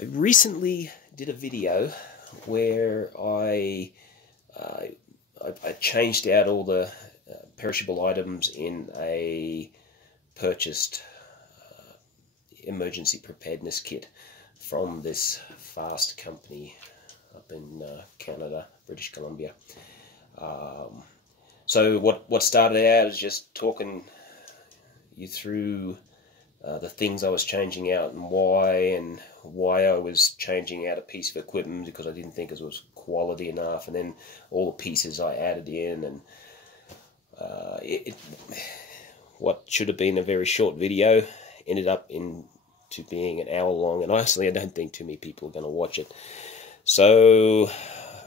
I recently did a video where I changed out all the perishable items in a purchased emergency preparedness kit from this fast company up in Canada, British Columbia. So what started out is just talking you through the things I was changing out and why I was changing out a piece of equipment because I didn't think it was quality enough, and then all the pieces I added in, and what should have been a very short video ended up into being an hour long, and honestly I don't think too many people are going to watch it, so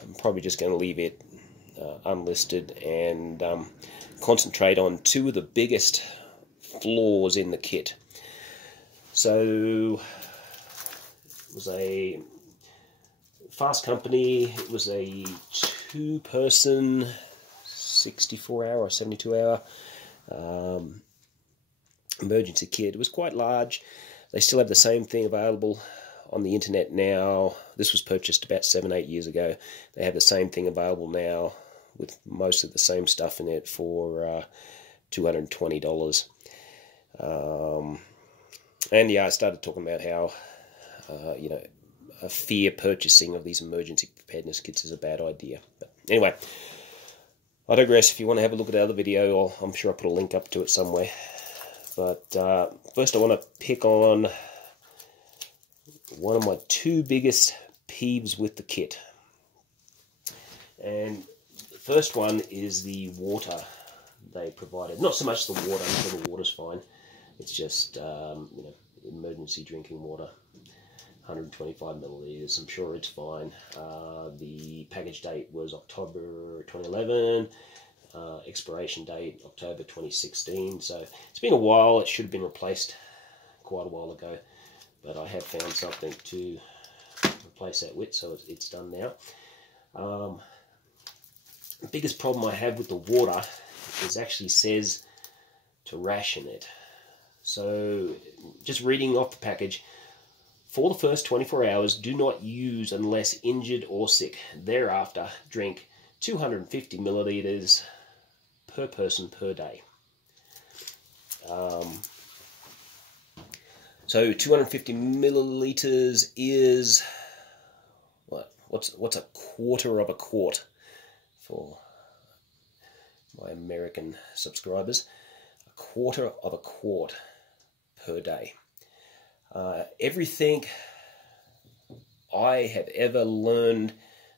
I'm probably just going to leave it unlisted and concentrate on two of the biggest flaws in the kit. So it was a fast company. It was a two-person 64-hour or 72-hour emergency kit. It was quite large. They still have the same thing available on the internet now. This was purchased about 7-8 years ago. They have the same thing available now with most of the same stuff in it for $220. And yeah, I started talking about how, a fear purchasing of these emergency preparedness kits is a bad idea. But anyway, I digress. If you want to have a look at the other video, I'm sure I'll put a link up to it somewhere. But first I want to pick on one of my two biggest peeves with the kit. And the first one is the water they provided. Not so much the water, I'm sure the water's fine. It's just, emergency drinking water, 125 milliliters. I'm sure it's fine. The package date was October 2011. Expiration date October 2016. So it's been a while. It should have been replaced quite a while ago, but I have found something to replace that with, so it's done now. The biggest problem I have with the water is actually says to ration it. So just reading off the package, for the first 24 hours, do not use unless injured or sick. Thereafter, drink 250 milliliters per person per day. So 250 milliliters is what's a quarter of a quart for my American subscribers. A quarter of a quart per day. Everything I have ever learned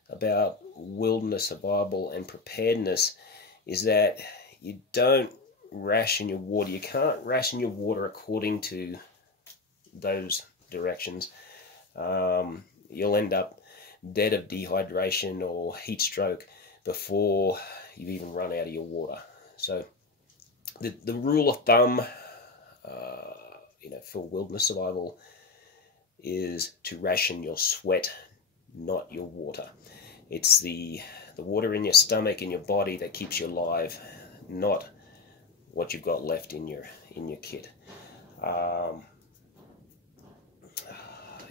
about wilderness survival and preparedness is that you don't ration your water. You can't ration your water according to those directions. You'll end up dead of dehydration or heat stroke before you've even run out of your water. So the rule of thumb for wilderness survival is to ration your sweat, not your water. It's the water in your stomach, in your body, that keeps you alive, not what you've got left in your kit.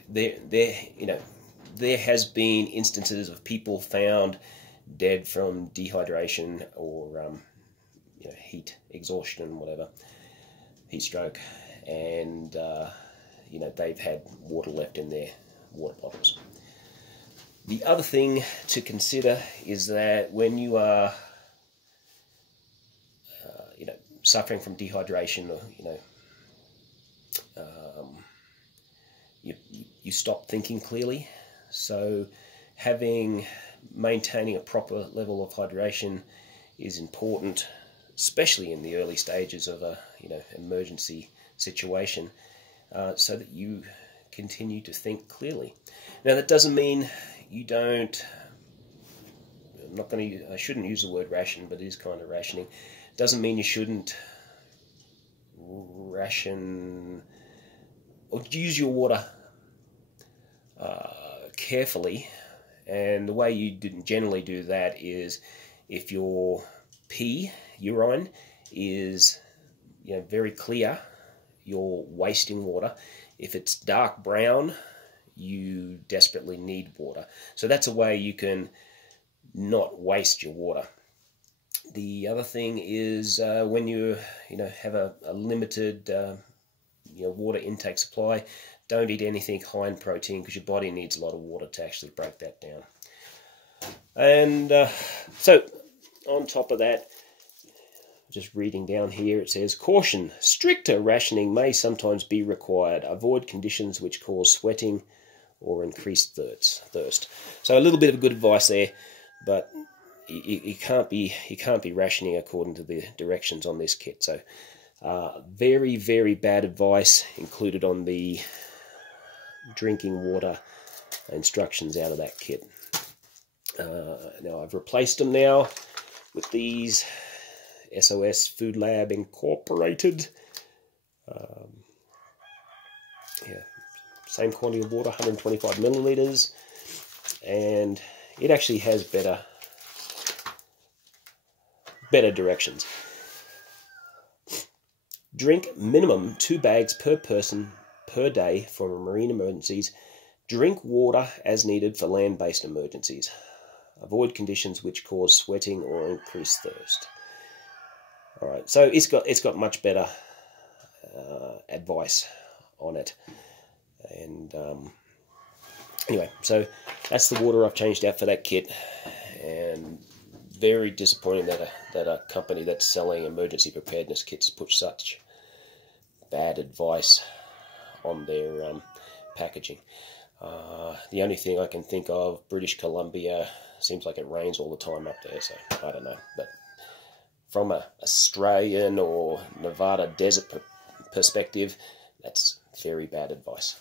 There has been instances of people found dead from dehydration or heat exhaustion, whatever, heat stroke, and they've had water left in their water bottles. The other thing to consider is that when you are suffering from dehydration, or you stop thinking clearly. So maintaining a proper level of hydration is important, especially in the early stages of a emergency situation, so that you continue to think clearly. Now that doesn't mean you don't. I shouldn't use the word ration, but it is kind of rationing. Doesn't mean you shouldn't ration or use your water carefully. And the way you generally do that is, if your urine is very clear, you're wasting water. If it's dark brown, you desperately need water. So that's a way you can not waste your water. The other thing is when you have a limited water intake supply, don't eat anything high in protein, because your body needs a lot of water to actually break that down. And so on top of that, just reading down here, it says, caution, stricter rationing may sometimes be required. Avoid conditions which cause sweating or increased thirst. So a little bit of good advice there, but you can't be rationing according to the directions on this kit. So very, very bad advice included on the drinking water instructions out of that kit. Now I've replaced them now with these SOS Food Lab Incorporated. Same quantity of water, 125 milliliters, and it actually has better directions. Drink minimum 2 bags per person per day for marine emergencies. Drink water as needed for land-based emergencies. Avoid conditions which cause sweating or increased thirst. All right, so it's got much better advice on it. And anyway, so that's the water I've changed out for that kit, and very disappointing that a company that's selling emergency preparedness kits puts such bad advice on their packaging. The only thing I can think of, British Columbia, seems like it rains all the time up there, so I don't know. But from an Australian or Nevada desert perspective, that's very bad advice.